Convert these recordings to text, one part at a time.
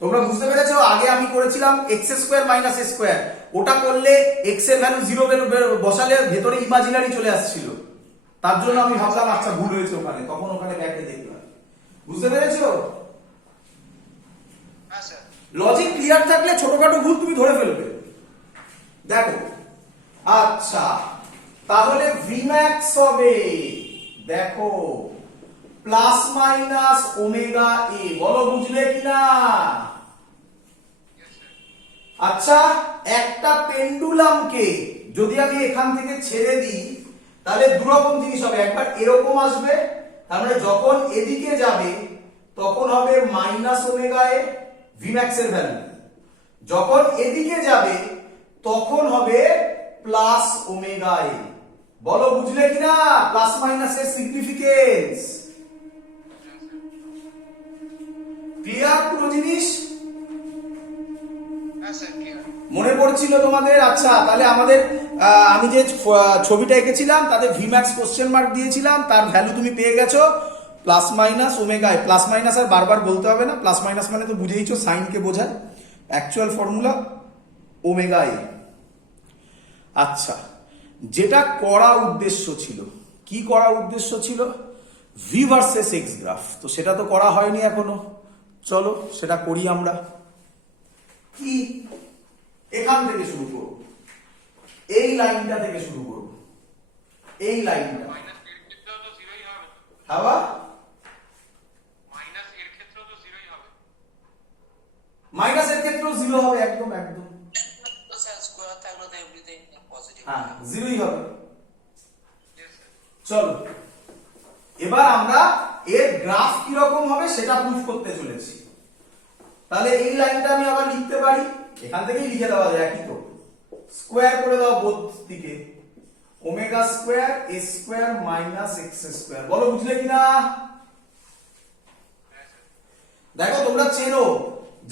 তোমরা বুঝতে পেরেছো? আগে আমি করেছিলাম এক্স স্কোয়ার মাইনাস এ স্কোয়ার, ওটা করলে এক্স এর ভ্যালু 0 বসালে ভেতরে ইমাজিনারি চলে আসছিল, তার জন্য আমি ভাবলাম আচ্ছা ভুল হয়েছে ওখানে, তখন ওখানে ব্যাকে দেখলাম। বুঝতে পেরেছো? লজিক ক্লিয়ার থাকলে ছোটখাটো ভুল তুমি ধরে ফেলবে। দেখো আচ্ছা, তাহলে ভিম্যাক্স হবে, দেখো প্লাস মাইনাস ওমেগা এ, বলো বুঝলে কিনা? আচ্ছা, একটা পেন্ডুলামকে যদি আমি এখান থেকে ছেড়ে দিই তাহলে দুরকম জিনিস হবে, একবার এরকম আসবে, তার মানে যখন এদিকে যাবে তখন হবে মাইনাস ওমেগা এ ভিম্যাক্স এর ভ্যালু, যখন এদিকে যাবে তখন হবে প্লাস ওমেগা এ। বলো বুঝলে কিনা প্লাস মাইনাস এর সিগনিফিকেন্স? ক্লিয়ার পুরো জিনিস? মনে পড়ছিল তোমাদের? আচ্ছা, তাহলে আমাদের আমি যে ছবিটা এঁকেছিলাম তাতে ভিম্যাক্স কোশ্চেন মার্ক দিয়েছিলাম, তার ভ্যালু তুমি পেয়ে গেছো প্লাস মাইনাস ওমেগা এ। প্লাস মাইনাস আর বারবার বলতে হবে না, প্লাস মাইনাস মানে তো বুঝেইছো সাইনকে বোঝায়, অ্যাকচুয়াল ফর্মুলা ওমেগা এ। আচ্ছা, যেটা করা উদ্দেশ্য ছিল, কি করা উদ্দেশ্য ছিল? ভি ভার্সেস এক্স গ্রাফ, তো সেটা তো করা হয়নি এখনো, চলো সেটা করি আমরা। কি, এখান থেকে শুরু করব, এই লাইনটা থেকে শুরু করব, এই লাইনটা। আবার মাইনাস এর ক্ষেত্রেও 0 হবে, একদম একদম, হ্যাঁ 0ই হবে। চলো এবার আমরা এর গ্রাফ কিরকম হবে সেটা প্রুফ করতে চলেছি। তাহলে এই লাইনটা আমি আবার লিখতে পারি, এখান থেকেই লিখে দেওয়া যায়, একই তো, স্কোয়ার করে দাও বোথ দিকে, omega square a square minus x square. বলো বুঝলে কিনা? দেখো তোমরা চেনো,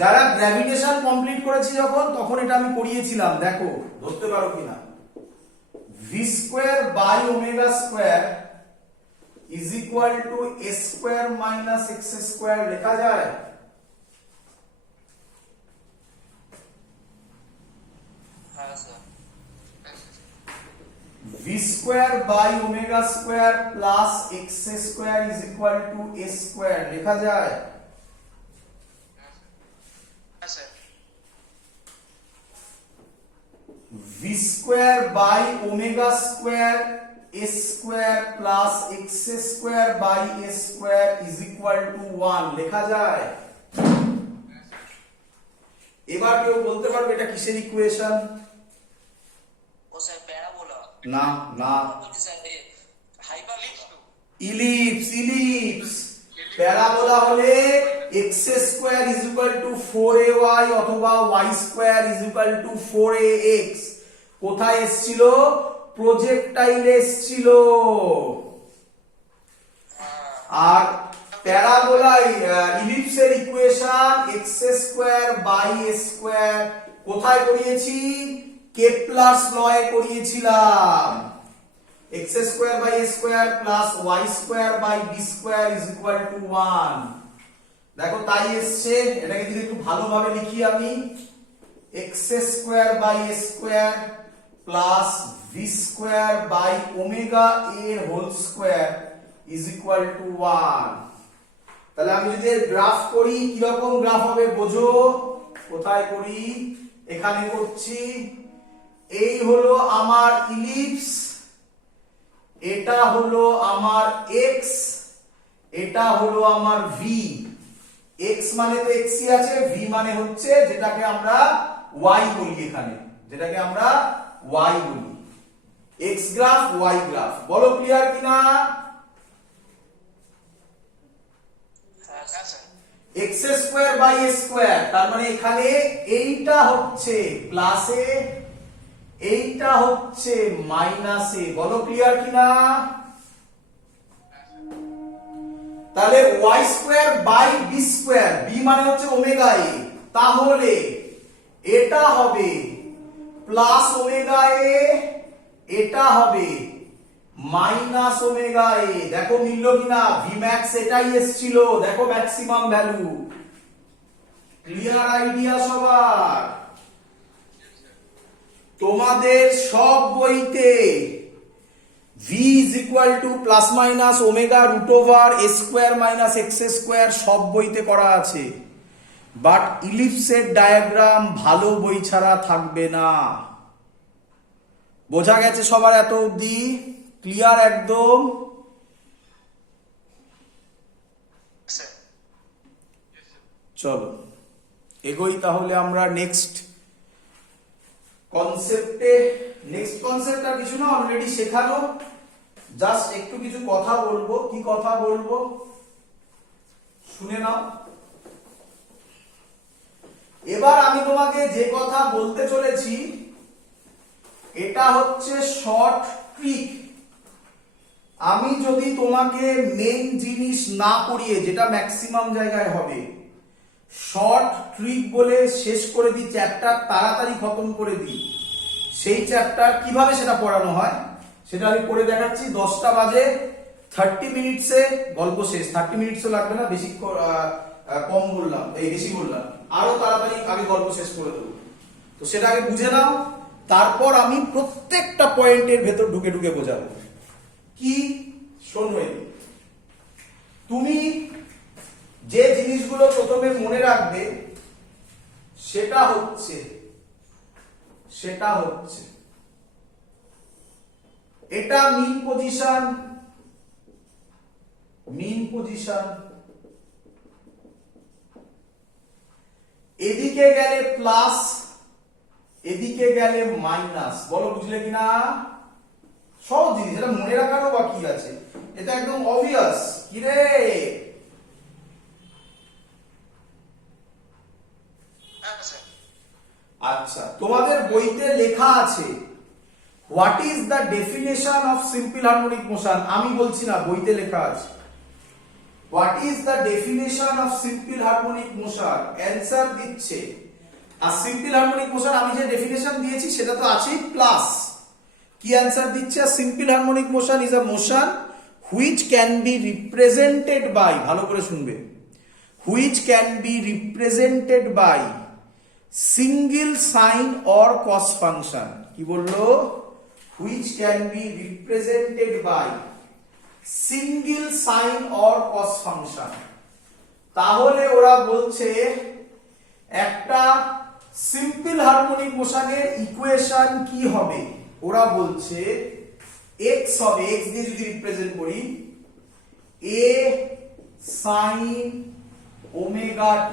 যারা গ্র্যাভিটেশন কমপ্লিট করেছি যখন, তখন এটা আমি করিয়েছিলাম, দেখো ধরতে পারো কিনা। V square by omega square is equal to a square minus x square লেখা যায়? V square by omega square plus x square is equal to a square লেখা যায়? V square by omega square a square plus x square by a square is equal to 1 লেখা যায়? এবার কেউ বলতে পারবে এটা কিসের ইকুয়েশন? না না, ইলিপস, ইলিপস। প্যারাবোলা হলে x square is equal to 4ay অথবা y square is equal to 4ax। কোথায় এসেছিল? প্রজেক্টাইলে এসেছিল। আর প্যারাবোলা ইলিপসের equation x square by a square কোথায় করিয়েছি? কেপলারস লয়ে করিয়েছিলাম। x square by a square plus y square by b square is equal to 1। দেখো তাই এসছে, এটাকে যদি একটু ভালোভাবে লিখি আমি, x square by a square plus v square by omega a এর whole square is equal to 1। তাহলে আমি যদি এর গ্রাফ করি, কি রকম গ্রাফ হবে বোঝো? কোথায় করি? এখানে করছি। এই হলো আমার ইলিপস, এটা হলো আমার x, এটা হলো আমার v। x মানে তো x ই আছে, v মানে হচ্ছে যেটাকে আমরা y বলি, এখানে যেটাকে আমরা y বলি, x গ্রাফ y গ্রাফ। বলো ক্লিয়ার কিনা? x square by a square, তার মানে এখানে এইটা হচ্ছে প্লাসে, এইটা হচ্ছে মাইনাসে। বলো ক্লিয়ার কিনা? তাহলে y square by b square, b মানে হচ্ছে ওমেগা a, তাহলে এটা হবে প্লাস ওমেগা a, এটা হবে মাইনাস ওমেগা a। দেখো মিললো কিনা? v max এটাই এসেছিল, দেখো ম্যাক্সিমাম ভ্যালু। ক্লিয়ার আইডিয়া সবার? তোমাদের সব বইতে v is equal to plus minus omega root over a square minus x square সব বইতে করা আছে, বাট ইলিপসের ডায়াগ্রাম ভালো বই ছাড়া থাকবে না। বোঝা গেছে সবার এত অবধি? ক্লিয়ার একদম? চলো এগোই তাহলে আমরা নেক্সট কনসেপ্টে। নেক্সট কনসেপ্ট আর কিছু না, অলরেডি শেখানো, জাস্ট একটু কিছু কথা বলবো। কি কথা বলবো শুনে নাও। এবার আমি তোমাকে যে কথা বলতে চলেছি এটা হচ্ছে শর্ট ট্রিক। আমি যদি তোমাকে মেন জিনিস না পড়িয়ে, যেটা ম্যাক্সিমাম জায়গায় হবে, শর্ট ট্রিক বলে শেষ করে দিই, চ্যাপ্টার তাড়াতাড়ি খতম করে দিই, সেই চ্যাপ্টার কিভাবে সেটা পড়ানো হয় সেটা আমি করে দেখাচ্ছি। 10টা বাজে, 30 মিনিটসে গল্প শেষ। 30 মিনিটসও লাগবে না, বেশি কম বললাম, এই বেশি বললাম, আরো তাড়াতাড়ি আগে গল্প শেষ করে দেবো। তো সেটা আগে বুঝে নাও, তারপর আমি প্রত্যেকটা পয়েন্টের ভেতর ঢুকে ঢুকে বোঝাবো। কি শোনো, তুমি যে জিনিসগুলো প্রথমে মনে রাখবে সেটা হচ্ছে এটা মিন পজিশন, এদিকে গেলে প্লাস, এদিকে গেলে মাইনাস। বলো বুঝলে কিনা? সব জিনিস এটা মনে রাখারও বাকি আছে, এটা একদম অবভিয়াস। কি রে? আচ্ছা, তোমাদের বইতে লেখা আছে what is the definition of simple harmonic motion. আমি বলছি না, বইতে লেখা আছে what is the definition of simple harmonic motion. Answer দিচ্ছে, আর সিম্পল হারমোনিক মোশন আমি যে ডেফিনেশন দিয়েছি সেটা তো আছেই, প্লাস কি অ্যান্সার দিচ্ছে, simple harmonic motion is a motion which can be represented by, ভালো করে শুনবে, which can be represented by single sine or cos function. কি বললো? Which can be represented by single sine or cos function. তাহলে ওরা বলছে একটা simple harmonic মোশনের equation কি হবে? ওরা বলছে x হবে, x দিয়ে যদি রিপ্রেজেন্ট করি, a sin ওমেগা t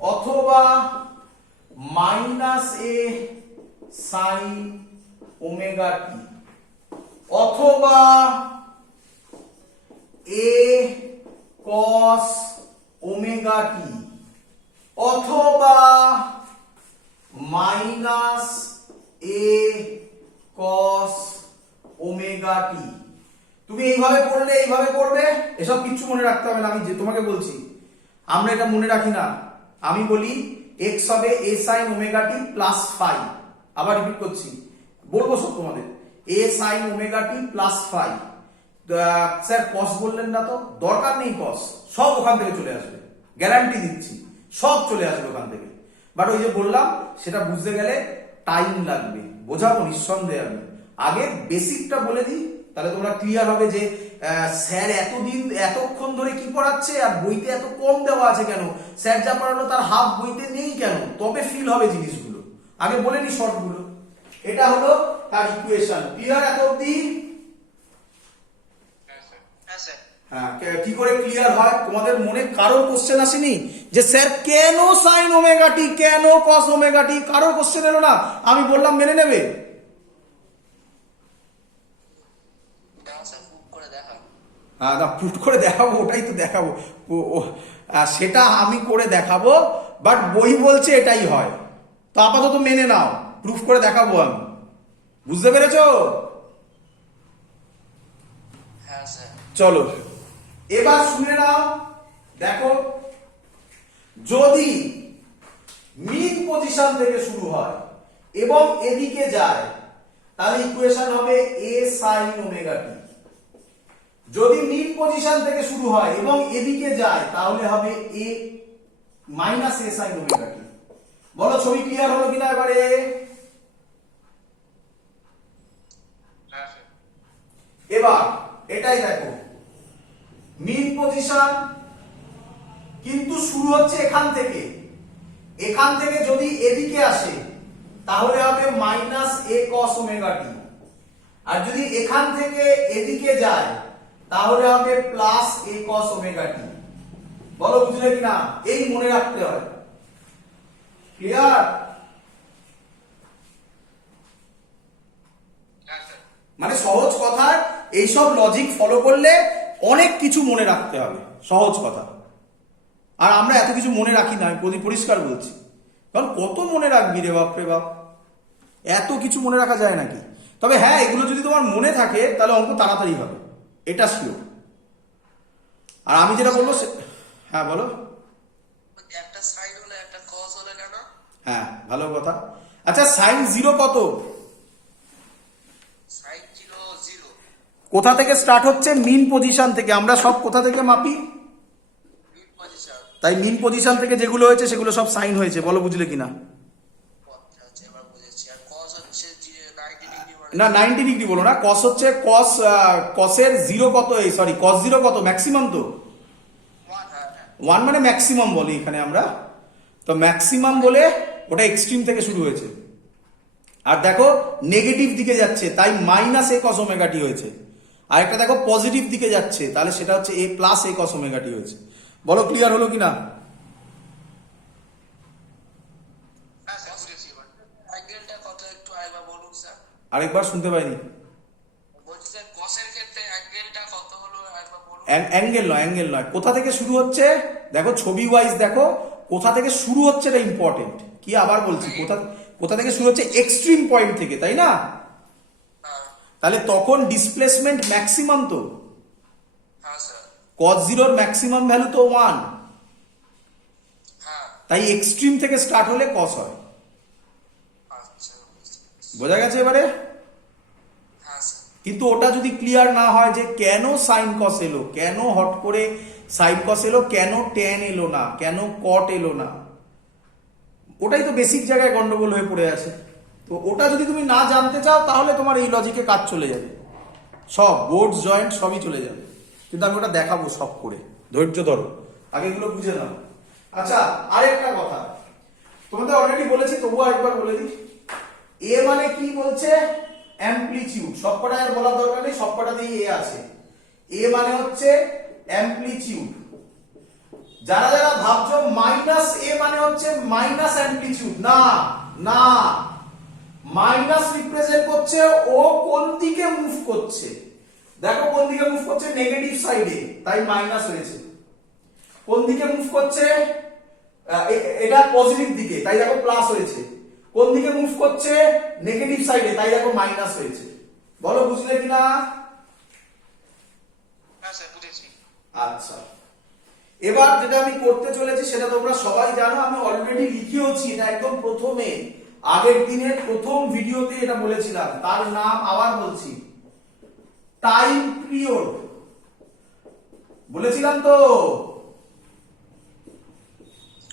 অথবা minus a sin omega t অথবা a cos ওমেগা t অথবা minus a cos omega t। তুমি এইভাবে পড়লে এইভাবে পড়বে, এসব কিছু মনে রাখতে হবে না। আমি যে তোমাকে বলছি, আমরা এটা মনে রাখি না। আমি বলি x হবে a sin omega t plus phi, আবার রিপিট করছি, বলবো সব তোমাদের, a sin omega t plus phi. Sir cos বললেন না তো, দরকার নেই cos, সব ওখান থেকে চলে আসবে, গ্যারান্টি দিচ্ছি, সব চলে আসবে ওখান থেকে। বাট ওই যে বললাম, সেটা বুঝতে গেলে টাইম লাগবে, বোঝাবো নিঃসন্দেহে। আমি আগে বেসিকটা বলে দিই, তাহলে তোমরা ক্লিয়ার হবে যে স্যার এতক্ষণ ধরে কি পড়াচ্ছে আর বইতে এত কম দেওয়া আছে কেন, স্যার যা পড়ালো তার হাফ বইতে নেই কেন, তবে ফিল হবে জিনিসগুলো। আগে বলে নি শর্ট গুলো। এটা হলো তার ইকুয়েশন। ক্লিয়ার এত অবধি? হ্যাঁ, কি করে ক্লিয়ার হয়? তোমাদের মনে কারোর কোশ্চেন আসেনি যে স্যার কেন সাইন ওমেগা টি, কেন কস ওমেগা টি? কারোর কোশ্চেন এলো না? আমি বললাম মেনে নেবে? প্রুফ করে দেখাবো, ওটাই তো দেখাবো, সেটা আমি করে দেখাবো, বাট বই বলছে এটাই হয়, তো আপাতত মেনে নাও, প্রুফ করে দেখাবো আমি। বুঝতে পেরেছো? চলো এবার শুনে নাও। দেখো, যদি মিড পজিশন থেকে শুরু হয় এবং এদিকে যায়, তাহলে ইকুয়েশন হবে a sin ওমেগা t। যদি মিড পজিশন থেকে শুরু হয় এবং এদিকে যায়, তাহলে হবে a minus A sine omega t. বলো ছবি ক্লিয়ার হলো কিনা এবারে? এবার এটাই দেখো, মিন পজিশন কিন্তু শুরু হচ্ছে এখান থেকে। এখান থেকে যদি এদিকে আসে তাহলে হবে মাইনাস এ কস ওমেগা টি, আর যদি এখান থেকে এদিকে যায় তাহলে হবে প্লাস এ কস ওমেগা টি। বলো বুঝলে কিনা? এই মনে রাখতে হয়। ক্লিয়ার? মানে সহজ কথায় এইসব লজিক ফলো করলে অনেক কিছু মনে রাখতে হবে, সহজ কথা। আর আমরা এত কিছু মনে রাখি না, আমি পরিষ্কার বলছি। কারণ কত মনে রাখবি রে বাপ রে বাপ, এত কিছু মনে রাখা যায় নাকি? তবে হ্যাঁ, এগুলো যদি তোমার মনে থাকে তাহলে অঙ্ক তাড়াতাড়ি হবে, এটা শিওর। আর আমি যেটা বলবো হ্যাঁ বলো। একটা সাইন হলে একটা কস হলে কেন? হ্যাঁ ভালো কথা। আচ্ছা সাইন 0 কত? সাইন 0 কোথা থেকে স্টার্ট হচ্ছে? মিন পজিশন থেকে। আমরা সব কোথা থেকে মাপি? মিন পজিশন। তাই মিন পজিশন থেকে যেগুলো হয়েছে সেগুলো সব সাইন হয়েছে। বলো বুঝলে কিনা? আচ্ছা এবার বুঝেছি। আর কস হচ্ছে 90 ডিগ্রি মানে না 90 ডিগ্রি বলো না, কস হচ্ছে কসের 0 কত, সরি কস 0 কত? ম্যাক্সিমাম তো 1 মানে ম্যাক্সিমাম বলি এখানে আমরা। তো ম্যাক্সিমাম বলে ওটা এক্সট্রিম থেকে শুরু হয়েছে। আর দেখো নেগেটিভ দিকে যাচ্ছে তাই মাইনাস এ কস ওমেগা টি হয়েছে। আর একটা দেখো পজিটিভ দিকে যাচ্ছে তাহলে সেটা হচ্ছে এ প্লাস এ কস ওমেগা টি হয়েছে। বলো ক্লিয়ার হলো কিনা? অ্যাঙ্গেলটা কত একটু আরেকবার বলুন স্যার। আরেকবার শুনতে পাইনি। বলছি স্যার কসের ক্ষেত্রে অ্যাঙ্গেলটা কত হলো আরেকবার বলুন। অ্যাঙ্গেল নয়, কোথা থেকে শুরু হচ্ছে দেখো, ছবি ওয়াইজ দেখো কোথা থেকে শুরু হচ্ছে, এটা ইম্পর্টেন্ট। কি আবার বলছি, কোথা থেকে শুরু হচ্ছে? এক্সট্রিম পয়েন্ট থেকে, তাই না? তাহলে তখন ডিসপ্লেসমেন্ট ম্যাক্সিমাম তো। হ্যাঁ স্যার। cos 0 ম্যাক্সিমাম ভ্যালু তো 1, হ্যাঁ তাই এক্সট্রিম থেকে স্টার্ট হলে cos হয়। আচ্ছা বোঝা গেছে এবারে? হ্যাঁ স্যার। কিন্তু ওটা যদি ক্লিয়ার না হয় যে কেন সাইন কস এলো, কেন হট করে সাইন কস এলো, কেন ট্যান এলো না, কেন কট এলো না, ওটাই তো বেসিক জায়গায় গন্ডগোল হয়ে পড়ে আছে। তো ওটা যদি তুমি না জানতে চাও তাহলে তোমার এই লজিকে কাজ চলে যাবে, সব বোর্ডস জয়েন্ট সবই চলে যাবে। কিন্তু আমি ওটা দেখাবো সব করে, ধৈর্য ধরো, আগে এগুলো বুঝে নাও। আচ্ছা আরেকটা কথা তোমাদের অলরেডি বলেছি, তবুও আরেকবার বলে দিই। এ মানে কি বলছে? অ্যামপ্লিটিউড। সবকটা আর বলার দরকার নেই, সবকটাতেই এ আছে। এ মানে হচ্ছে অ্যামপ্লিটিউড। যারা যারা ভাবছো মাইনাস এ মানে হচ্ছে মাইনাস অ্যামপ্লিটিউড, না না, মাইনাস রিপ্রেজেন্ট করছে ও কোন দিকে মুভ করছে। দেখো কোন দিকে মুভ করছে? নেগেটিভ সাইডে, তাই মাইনাস হয়েছে। কোন দিকে মুভ করছে? এটা পজিটিভ দিকে, তাই দেখো প্লাস হয়েছে। কোন দিকে মুভ করছে? নেগেটিভ সাইডে, তাই দেখো মাইনাস হয়েছে। বলো বুঝলে কিনা? হ্যাঁ স্যার বুঝেছি। আচ্ছা এবার যেটা আমি করতে চলেছি সেটা তোমরা সবাই জানো, আমি অলরেডি লিখেওছি, এটা একদম প্রথমে আগের দিনের প্রথম ভিডিওতে এটা বলেছিলাম। তার নাম আবার বলছি, টাইম পিরিয়ড। বলেছিলাম তো?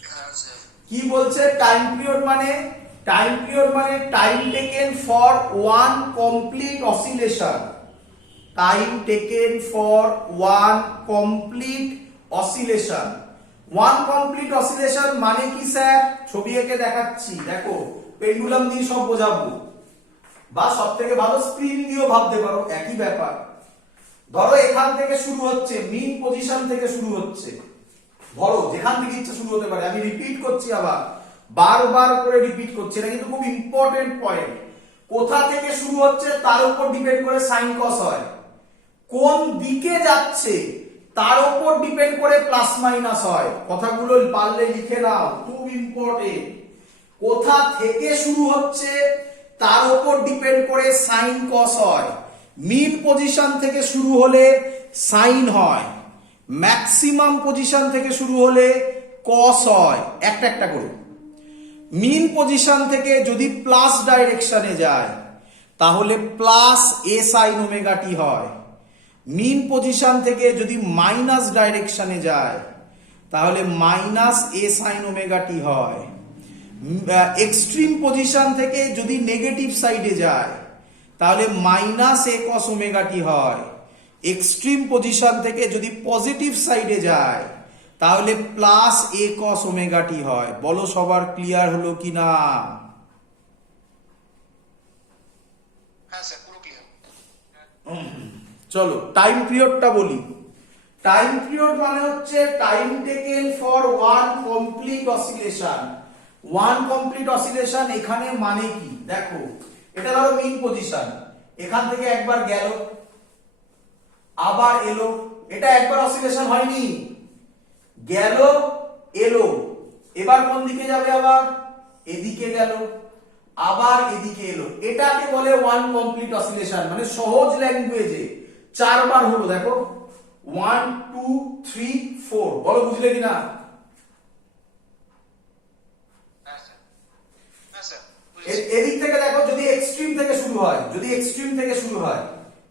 হ্যাঁ স্যার। কি বলছে টাইম পিরিয়ড মানে? টাইম পিরিয়ড মানে time taken for one complete oscillation. Time taken for one complete oscillation. One complete oscillation মানে কি স্যার? ছবি এঁকে দেখাচ্ছি, দেখো পেন্ডুলাম দিয়ে সব বোঝাবো, বা সব থেকে ভালো স্প্রিং দিয়েও ভাবতে পারো, একই ব্যাপার। ধরো এখান থেকে শুরু হচ্ছে, মিন পজিশন থেকে শুরু হচ্ছে, ধরো যেখান থেকে ইচ্ছা শুরু হতে পারে। আমি রিপিট করছি, আবার বারবার করে রিপিট করছি, এটা কিন্তু খুব ইম্পর্টেন্ট পয়েন্ট। কোথা থেকে শুরু হচ্ছে তার উপর ডিপেন্ড করে সাইন কস হয়। কোন দিকে যাচ্ছে তার উপর ডিপেন্ড করে প্লাস মাইনাস হয়। কথাগুলো পারলে লিখে নাও, খুব ইম্পর্টেন্ট। কোথা থেকে শুরু হচ্ছে তার উপর ডিপেন্ড করে সাইন কস হয়। মিন পজিশন থেকে শুরু হলে সাইন হয়, ম্যাক্সিমাম পজিশন থেকে শুরু হলে কস হয়। একটা একটা করে। মিন পজিশন থেকে যদি প্লাস ডাইরেকশনে যায় তাহলে plus A sine omega T হয়। মিন পজিশন থেকে যদি মাইনাস ডাইরেকশনে যায় তাহলে মাইনাস এ সাইন ওমেগা টি হয়। এক্সট্রিম পজিশন থেকে যদি নেগেটিভ সাইডে যায় তাহলে মাইনাস এ কস ওমেগা টি হয়। এক্সট্রিম পজিশন থেকে যদি পজিটিভ সাইডে যায় তাহলে প্লাস এ কস ওমেগা টি হয়। বলো সবার ক্লিয়ার হলো কি না? হ্যাঁ স্যার পুরো ক্লিয়ার। চলো টাইম পিরিয়ডটা বলি। টাইম পিরিয়ড মানে হচ্ছে time taken for one complete oscillation. One complete oscillation এখানে মানে কি দেখো, এটা ধরো মিন পজিশন, এখান থেকে একবার গেল আবার এলো, এটা একবার অসিলেশন হয়নি, গেল এলো, এবার কোন দিকে যাবে, আবার এদিকে গেল আবার এদিকে এলো, এটাকে বলে ওয়ান কমপ্লিট অসিলেশন। মানে সহজ ল্যাঙ্গুয়েজে চারবার হলো, দেখো 1 2 3 4, বলো বুঝলে কিনা? হ্যাঁ স্যার, হ্যাঁ স্যার এদিক থেকে দেখো, যদি এক্সট্রিম থেকে শুরু হয়, যদি এক্সট্রিম থেকে শুরু হয়,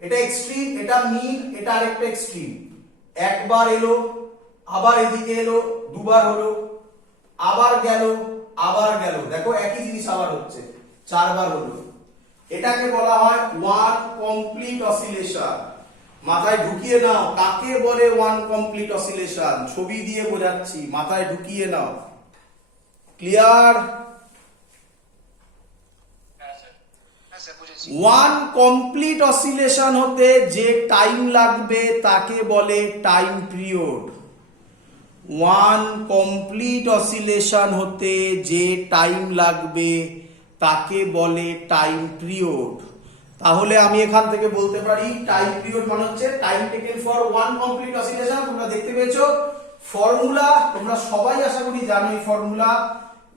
এটা এক্সট্রিম, এটা মিন, এটা আরেকটা এক্সট্রিম, একবার এলো আবার এদিকে এলো, দুবার হলো, আবার গেল আবার গেল, দেখো একই জিনিস আবার হচ্ছে, চারবার হলো, এটাকে বলা হয় ওয়ান কমপ্লিট অসিলেশন। মাথায় ঢুকিয়ে নাও কাকে বলে ওয়ান কমপ্লিট অসিলেশন, ছবি দিয়ে বোঝাচ্ছি, মাথায় ঢুকিয়ে নাও। ক্লিয়ার? ওয়ান কমপ্লিট অসিলেশন হতে যে টাইম লাগবে তাকে বলে time period. One complete oscillation হতে যে টাইম লাগবে তাকে বলে টাইম পিরিয়ড। তাহলে আমি এখান থেকে বলতে পারি টাইম পিরিয়ড মানে হচ্ছে time taken for one complete oscillation. তোমরা দেখতে পেয়েছো ফর্মুলা, তোমরা সবাই আশা করি জানো এই ফর্মুলা।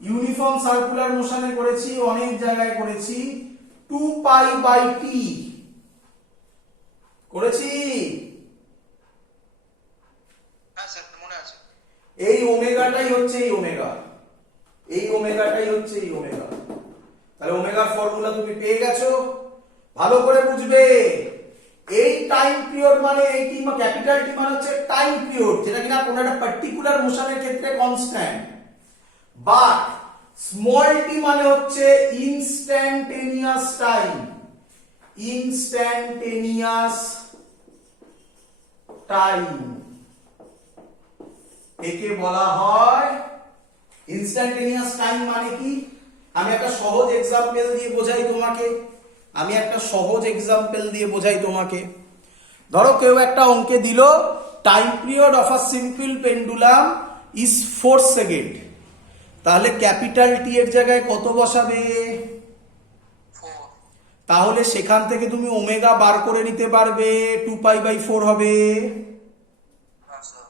ইউনিফর্ম সার্কুলার মোশনে করেছি, অনেক জায়গায় করেছি, 2 পাই বাই টি করেছি। হ্যাঁ স্যার মনে আছে। এই ওমেগাটাই হচ্ছে এই ওমেগা, এই ওমেগাটাই হচ্ছে এই ওমেগা। তাহলে ওমেগার ফর্মুলা তুমি পেয়ে গেছো, ভালো করে বুঝবে। এই টাইম পিরিয়ড মানে এই টি, ক্যাপিটাল টি মানে হচ্ছে টাইম পিরিয়ড, যেটা কিনা কোনো একটা পার্টিকুলার মোশনের ক্ষেত্রে কনস্ট্যান্ট। বাট স্মল টি মানে হচ্ছে ইনস্ট্যান্টেনিয়াস টাইম, ইনস্ট্যান্টেনিয়াস টাইম একে বলা হয় ইনস্ট্যান্টেনিয়াস টাইম। মানে কি, আমি একটা সহজ এক্সাম্পল দিয়ে বোঝাই তোমাকে, আমি একটা সহজ এক্সাম্পল দিয়ে বোঝাই তোমাকে। ধরো কেউ একটা অঙ্কে দিল time period of a simple pendulum is 4 second, তাহলে ক্যাপিটাল টি এর জায়গায় কত বসাবে? 4। তাহলে সেখান থেকে তুমি ওমেগা বার করে নিতে পারবে, 2 পাই বাই 4 হবে। হ্যাঁ স্যার।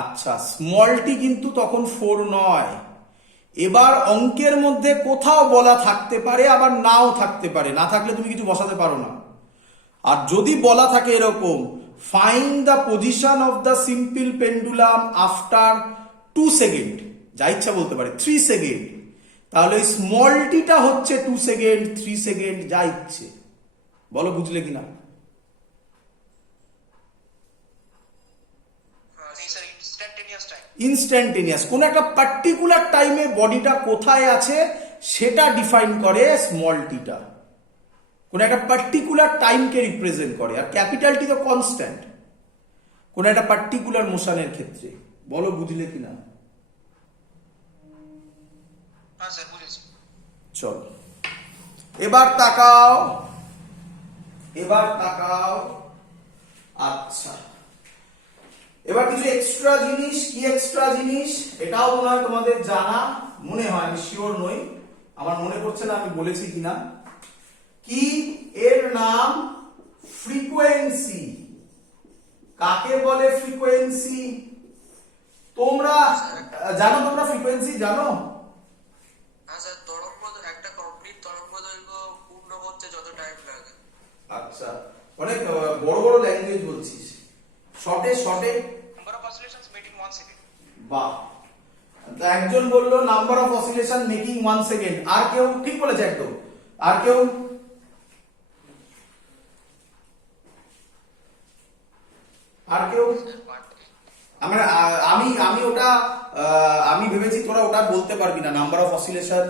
আচ্ছা, স্মল টি কিন্তু তখন 4 নয়। এবার অঙ্কের মধ্যে কোথাও বলা থাকতে পারে, আবার নাও থাকতে পারে, না থাকলে তুমি কিছু বসাতে পারো না। আর যদি বলা থাকে এরকম, find the position of the simple pendulum after 2 second, যা ইচ্ছা বলতে পারে 3 সেকেন্ড, তাহলে ওই স্মল টিটা হচ্ছে 2 সেকেন্ড, 3 সেকেন্ড, যা ইচ্ছে। বলো বুঝলে কিনা? স্যার ইনস্ট্যান্টেনিয়াস টাইম, ইনস্ট্যান্টেনিয়াস কোন একটা পার্টিকুলার টাইমে বডিটা কোথায় আছে সেটা ডিফাইন করে স্মল টিটা, কোন একটা পার্টিকুলার টাইমকে রিপ্রেজেন্ট করে। আর ক্যাপিটাল টি তো কনস্ট্যান্ট কোন একটা পার্টিকুলার মোশনের ক্ষেত্রে। বলো বুঝলে কিনা? হ্যাঁ স্যার বুঝেছি। চলো এবার তাকাও, এবার তাকাও। আচ্ছা, এবার কিছু এক্সট্রা জিনিস। কি এক্সট্রা জিনিস? এটাও মনে হয় তোমাদের জানা, মনে হয়, আমি শিওর নই, আমার মনে পড়ছে না আমি বলেছি কিনা। কি এর নাম ফ্রিকোয়েন্সি। কাকে বলে ফ্রিকোয়েন্সি? তোমরা জানো? তোমরা ফ্রিকোয়েন্সি জানো? হ্যাঁ স্যার, তরঙ্গ একটা কমপ্লিট তরঙ্গ দৈর্ঘ্য পূর্ণ করতে যত টাইম লাগে। আচ্ছা, অনেক বড় বড় ল্যাঙ্গুয়েজ বলছিস, শর্টে শর্টে। Number of oscillations made in 1 second. বাহ, তো একজন বললো number of oscillation making 1 second, আর কেউ? ঠিক বলেছে একদম। আর কেউ? আর কেউ? আমার আমি আমি ওটা আমি ভেবেছি তোরা ওটা বলতে পারবি না, number of oscillation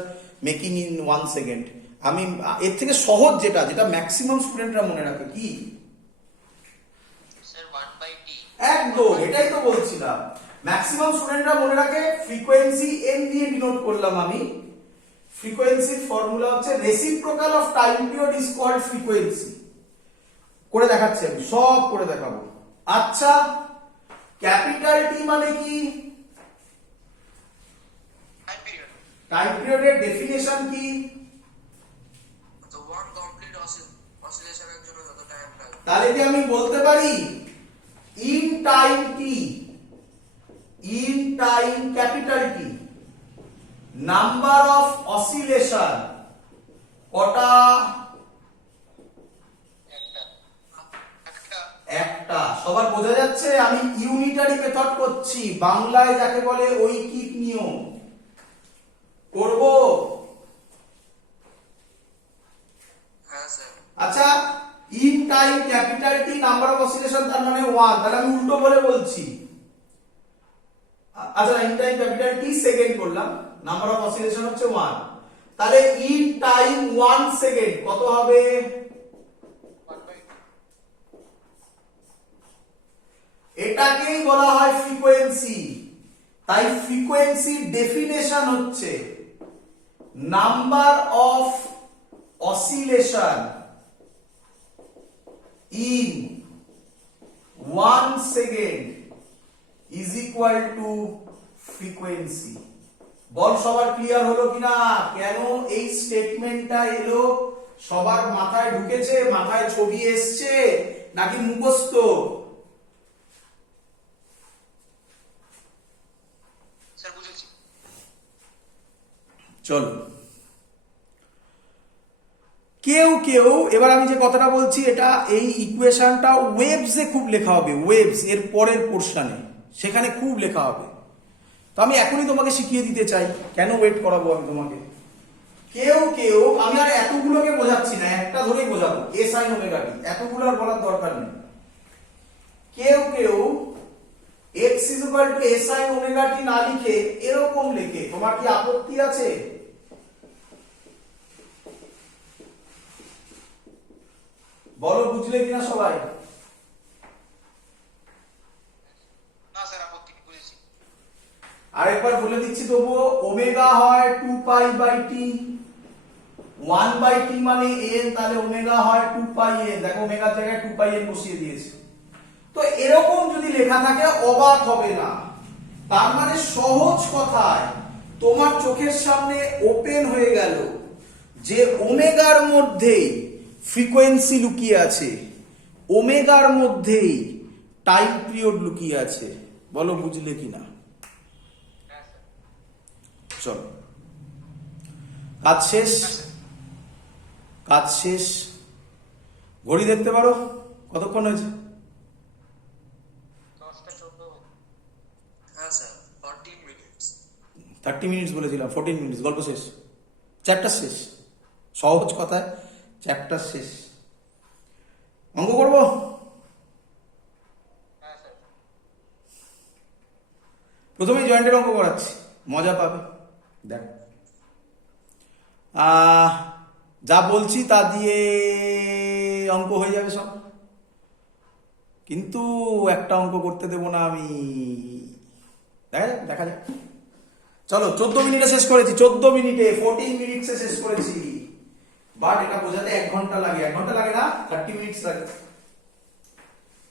making in 1 second. আমি এর থেকে সহজ যেটা যেটা ম্যাক্সিমাম স্টুডেন্টরা মনে রাখে কি, স্যার 1/t। একদম এটাই তো বলছিলাম, ম্যাক্সিমাম স্টুডেন্টরা মনে রাখে ফ্রিকোয়েন্সি এন দিয়ে ডিনোট করলাম আমি। ফ্রিকোয়েন্সির ফর্মুলা হচ্ছে reciprocal of time period is called frequency. করে দেখাচ্ছি আমি, সব করে দেখাবো। আচ্ছা, ক্যাপিটাল টি মানে কি? Time period. টাইম পিরিয়ডের ডেফিনেশন কি? তো ওয়ান কমপ্লিট অসিলেশনের জন্য যত টাইম লাগে। তাহলে কি আমি বলতে পারি in time T, in time capital T, number of oscillation কটা? একটা। সবার বোঝা যাচ্ছে? আমি ইউনিটারি মেথড করছি, বাংলায় যাকে বলে ঐকিক নিয়ম করব। হ্যাঁ স্যার। আচ্ছা, in time capital T number of oscillation তার মানে 1, তাহলে আমি উল্টো বলে বলছি। আচ্ছা, in time capital T second করলাম, নাম্বার অফ অসিলেশন হচ্ছে 1, তাহলে ইন টাইম 1 সেকেন্ড কত হবে? এটাকেই বলা হয় ফ্রিকোয়েন্সি। তাই ফ্রিকোয়েন্সির ডেফিনেশন হচ্ছে number of oscillation in 1 second is equal to frequency। বল সবার ক্লিয়ার হলো কিনা? কেন এই স্টেটমেন্টটা এলো? সবার মাথায় ঢুকেছে? মাথায় ছবি এসছে নাকি মুখস্থ? স্যার বুঝেছি। চলো, কেউ কেউ, এবার আমি যে কথাটা বলছি এটা এই ইকুয়েশনটা ওয়েভসে খুব লেখা হবে, ওয়েভস এর পরের পোর্শনে, সেখানে খুব লেখা হবে। তো আমি এখনই তোমাকে শিখিয়ে দিতে চাই, কেন ওয়েট করাবো আমি তোমাকে। কেউ কেউ, আমি আর এতগুলোকে বোঝাচ্ছি না, একটা ধরেই বোঝাবো, এ সাইন ওমেগা টি, এতগুলো আর বলার দরকার নেই। কেউ কেউ x is equal to a sin omega t না লিখে এরকম লেখে, তোমার কি আপত্তি আছে? বলো, বুঝলে কিনা সবাই? না স্যার, আপত্তি নেই, বুঝেছি। আরেকবার বলে দিচ্ছি তবুও, ওমেগা হয় 2 pi by T, 1 by T মানে n, তাহলে ওমেগা হয় 2 পাই n। দেখো ওমেগার জায়গায় 2 পাই n বসিয়ে দিয়েছে। তো এরকম যদি লেখা থাকে অবাক হবে না। তার মানে সহজ কথায় তোমার চোখের সামনে ওপেন হয়ে গেল যে ওমেগার মধ্যেই ফ্রিকোয়েন্সি লুকিয়ে আছে, ওমেগার মধ্যেই টাইম পিরিয়ড লুকিয়ে আছে। বলো বুঝলে কিনা? চলো, কাজ শেষ, কাজ শেষ। ঘড়ি দেখতে পারো কতক্ষণ হয়েছে? 10টা 14। হ্যাঁ স্যার, 14 মিনিটস। 30 মিনিটস বলেছিলাম, 14 মিনিটস। গল্প শেষ, চ্যাপ্টার শেষ। সহজ কথায় চ্যাপ্টার শেষ। অঙ্ক করবো? হ্যাঁ স্যার। প্রথমেই জয়েন্টের অঙ্ক করাচ্ছি, মজা পাবে। দেখ, যা বলছি তা দিয়ে অঙ্ক হয়ে যাবে সব, কিন্তু একটা অঙ্ক করতে দেবো না আমি। দেখা যাক, দেখা যাক। চলো, 14 মিনিটে শেষ করেছি, 14 মিনিটে, 14 মিনিটসে শেষ করেছি। বাট এটা বোঝাতে 1 ঘন্টা লাগে। 1 ঘন্টা লাগে না, 30 মিনিটস লাগে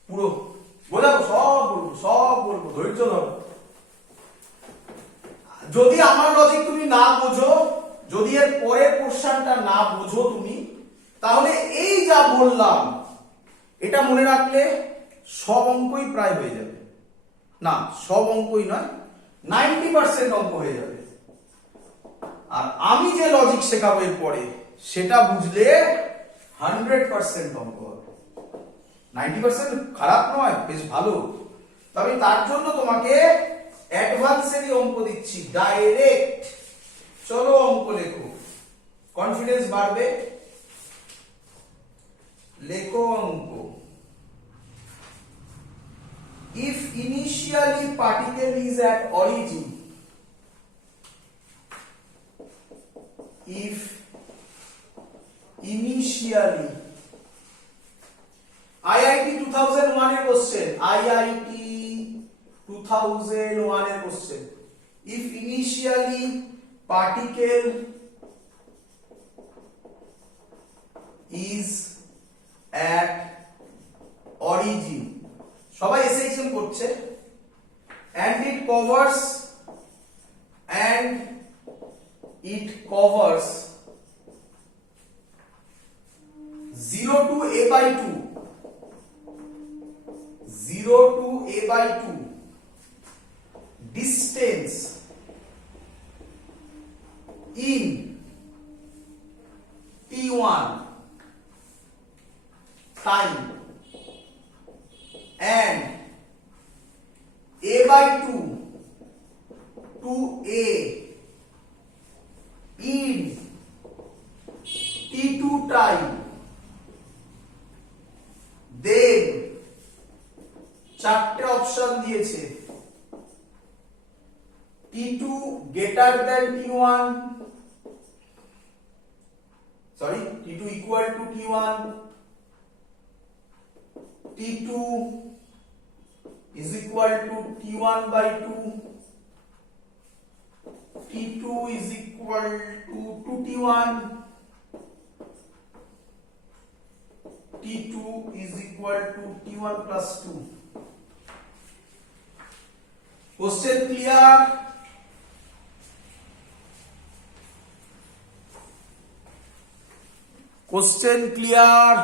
পুরো বোঝাবো। সব বলবো, সব বলবো, ধৈর্য ধরো। যদি আমার লজিক তুমি না বোঝো, যদি এর পরের পোর্শনটা না বোঝো তুমি, তাহলে এই যা বললাম এটা মনে রাখলে সব অঙ্কই প্রায় হয়ে যাবে। না, সব অঙ্কই নয়, 90% অঙ্ক হয়ে যাবে। আর আমি যে লজিক শেখাবো এর পরে, সেটা বুঝলে 100% অঙ্ক হবে। 90% খারাপ নয়, বেশ ভালো। তবে তার জন্য তোমাকে অ্যাডভান্সেরই অঙ্ক দিচ্ছি, ডাইরেক্ট। চলো অঙ্ক লেখো, কনফিডেন্স বাড়বে। লেখো অঙ্ক। if initially particle is at origin, if initially IIT 2001 এর কোশ্চেন, IIT 2001 এর question, if initially particle is at origin, সবাই এসএইচএম করছে, and it covers 0 to a by 2, 0 to a by 2 distance in t1 time and a by 2 to a in t2 time, then চারটে option দিয়েছে, t2 greater than t1, sorry, t2 equal to t1, t2 is equal to t1 by 2, t2 is equal to 2t1, t2 is equal to t1 plus 2. Question clear? Question clear?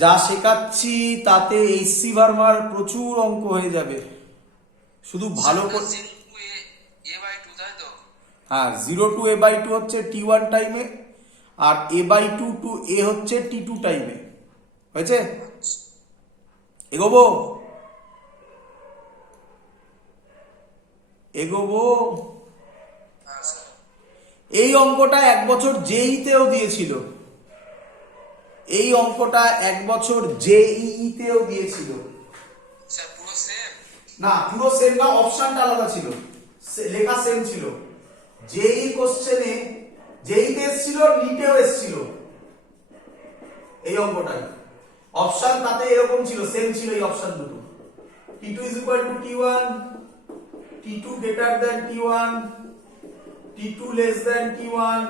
যা শেখাচ্ছি তাতে HC ভার্মার প্রচুর অঙ্ক হয়ে যাবে, শুধু ভালো করে। হ্যাঁ, 0 টু a by 2 হচ্ছে t1 টাইমে, আর a by 2 টু a হচ্ছে t2 টাইমে। হয়েছে? এগোবো এগোবো এই অঙ্কটা এক বছর জেইতেও দিয়েছিল, এই অঙ্কটা এক বছর জেইতেও দিয়েছিল। না, পুরো সেম না, অপশনটা আলাদা ছিল, লেখা সেম ছিল। জেই কোশ্চেনে জেইতে এসেছিল, নিটেও এসেছিল এই অঙ্কটাই। অপশন তাতে এরকম ছিল, সেম ছিল এই অপশন দুটো। t2 is equal to t1, t2 greater than t1, t2 less than t1,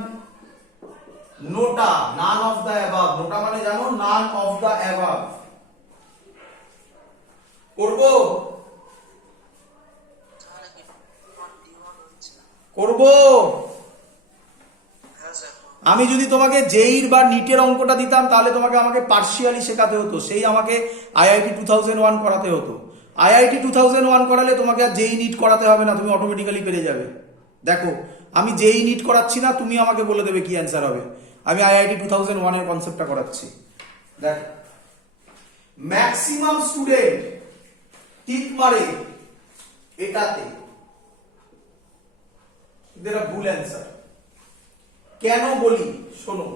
নোটা none of the above, নোটা মানে জানো none of the above। করব করব আমি যদি তোমাকে জেইর বা নিটের অঙ্কটা দিতাম তাহলে তোমাকে আমাকে পার্শিয়ালি শেখাতে হতো, সেই আমাকে আইআইটি 2001 করাতে হতো। আইআইটি 2001 করালে তোমাকে আর জেই নিট করাতে হবে না, তুমি অটোমেটিক্যালি পেরে যাবে। দেখো, আমি জেই নিট করাচ্ছি না, তুমি আমাকে বলে দেবে কি অ্যান্সার হবে। আমি আইআইটি 2001 এর কনসেপ্টটা করাচ্ছি। দেখ, ম্যাক্সিমাম স্টুডেন্ট টিক মারে এটাতে, এটা ভুল অ্যান্সার। কেন বলি শোনো,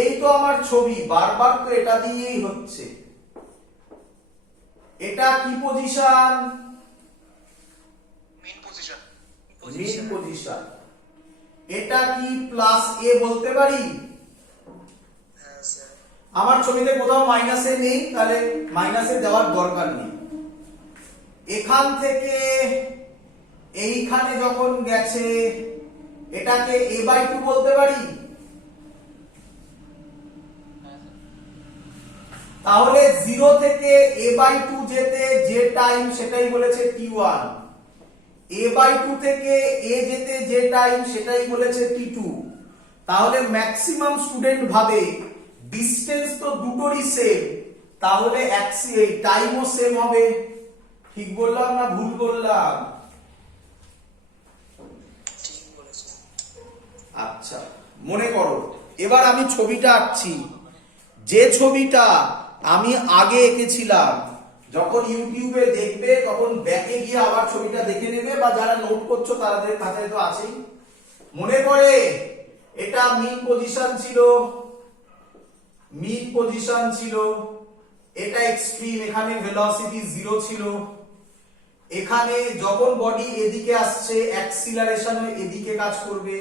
এই তো আমার ছবি, বারবার তো এটা দিয়েই হচ্ছে। এটা কি position? Main position. Main position. এটা কি প্লাস এ বলতে পারি? হ্যাঁ স্যার। আমার ছবিতে কোথাও মাইনাসে নেই, তাহলে মাইনাসে দেওয়ার দরকার নেই। এখান থেকে এইখানে যখন গেছে, এটাকে a by 2 বলতে পারি? তাহলে 0 থেকে a by 2 যেতে যে টাইম সেটাই বলেছে t1, a by 2 থেকে a যেতে যে টাইম সেটাই বলেছে t2। তাহলে ম্যাক্সিমাম স্টুডেন্ট ভাবে ডিসটেন্স তো দুটোরই সেম, তাহলে টাইমও সেম হবে। ঠিক বললাম না ভুল বললাম? আচ্ছা, মনে করো এবার আমি ছবিটা আঁকছি, যে ছবিটা আমি আগে এঁকেছিলাম। যখন ইউটিউবে দেখবে তখন ব্যাকে গিয়ে আবার ছবিটা দেখে নেবে, বা যারা নোট করছো তাদের খাতায় তো আছেই। মনে করে এটা মিড পজিশন ছিল, মিড পজিশন ছিল, এটা এক্সট্রিম, এখানে ভেলোসিটি 0 ছিল। এখানে যখন বডি এদিকে আসছে অ্যাক্সিলারেশন এদিকে কাজ করবে,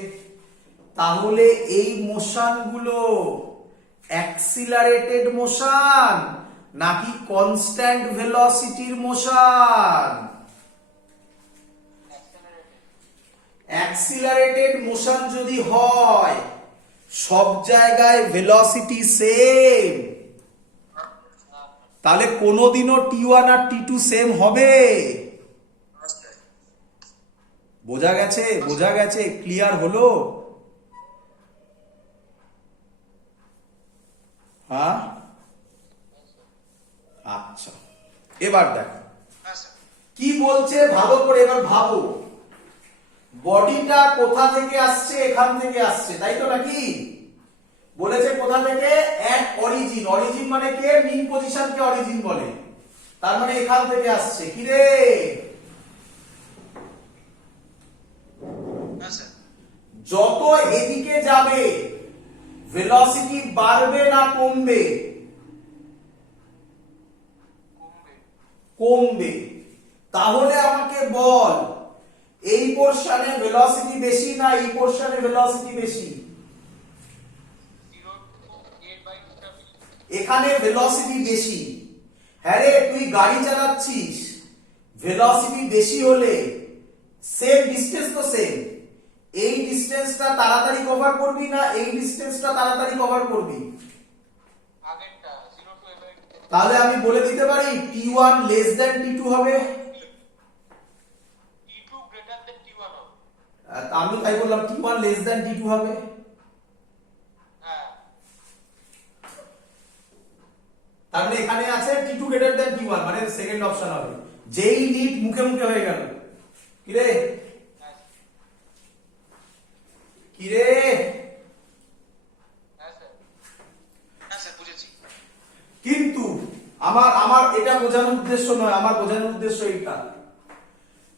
তাহলে এই মোশন গুলো অ্যাক্সিলারেটেড মোশন নাকি কনস্ট্যান্ট ভেলোসিটির মোশন? অ্যাক্সিলারেটেড মোশন যদি হয় সব জায়গায় ভেলোসিটি সেম, তাহলে কোনোদিনও T1 আর T2 সেম হবে? বোঝা গেছে? বোঝা গেছে? ক্লিয়ার হলো? হ্যাঁ, আচ্ছা এবার দেখো হ্যাঁ স্যার। কি বলছে ভালো করে এবার ভাবো। বডিটা কোথা থেকে আসছে? এখান থেকে আসছে, তাই তো নাকি? বলেছে কোথা থেকে? At origin. অরিজিন মানে কে? মিন পজিশনকে অরিজিন বলে। তার মানে এখান থেকে আসছে। কি রে? হ্যাঁ স্যার। যত এদিকে যাবে ভেলোসিটি বাড়বে না কমবে? কমবে। কমবে। তাহলে আমাকে বল, এই পোরশনে ভেলোসিটি বেশি না এই পোরশনে ভেলোসিটি বেশি? 0 to 8/2 এখানে ভেলোসিটি বেশি। হ্যাঁ রে, তুই গাড়ি চালাচ্ছিস, ভেলোসিটি বেশি হলে সেম ডিসটেন্স তো সেম, এই ডিসটেন্সটা তাড়াতাড়ি কভার করবি না এই ডিসটেন্সটা তাড়াতাড়ি কভার করবি? আগেরটা 0 to 8/2 তাহলে আমি বলে দিতে পারি T1 লেস দ্যান T2 হবে। T2 greater than T1 হবে। আমি তাই বললাম T1 লেস দ্যান T2 হবে। হ্যাঁ। তার মানে এখানে আছে T2 গ্রেটার দ্যান T1, মানে সেকেন্ড অপশন হবে। যেই নিট মুখে মুখে হয়ে গেল। কি রে? হ্যাঁ কি রে? স্যার। হ্যাঁ স্যার বুঝেছি। কিন্তু আমার আমার এটা বোঝানোর উদ্দেশ্য নয়, আমার বোঝানোর উদ্দেশ্য এটা।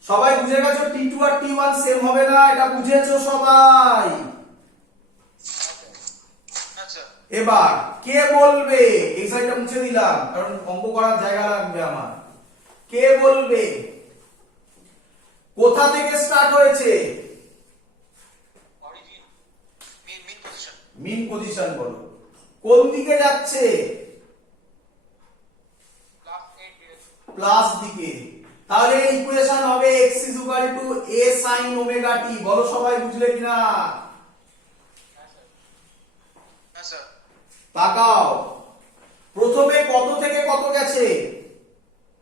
সবাই বুঝে গেছো T2 আর T1 সেম হবে না, এটা বুঝেছো সবাই? হ্যাঁ স্যার। এবার কে বলবে? এই সাইডটা মুছে দিলাম কারণ অঙ্ক করার জায়গা লাগবে আমার। কে বলবে কোথা থেকে স্টার্ট হয়েছে? অরিজিন মিন পজিশন। মিন পজিশন বলো। কোন দিকে যাচ্ছে? +8 ডিরেকশন। প্লাস দিকে। তাহলে ইকুয়েশন হবে x a sin omega t। বলো সবাই বুঝলে কিনা? হ্যাঁ স্যার। হ্যাঁ স্যার। তাকাও, প্রথমে কত থেকে কত গেছে?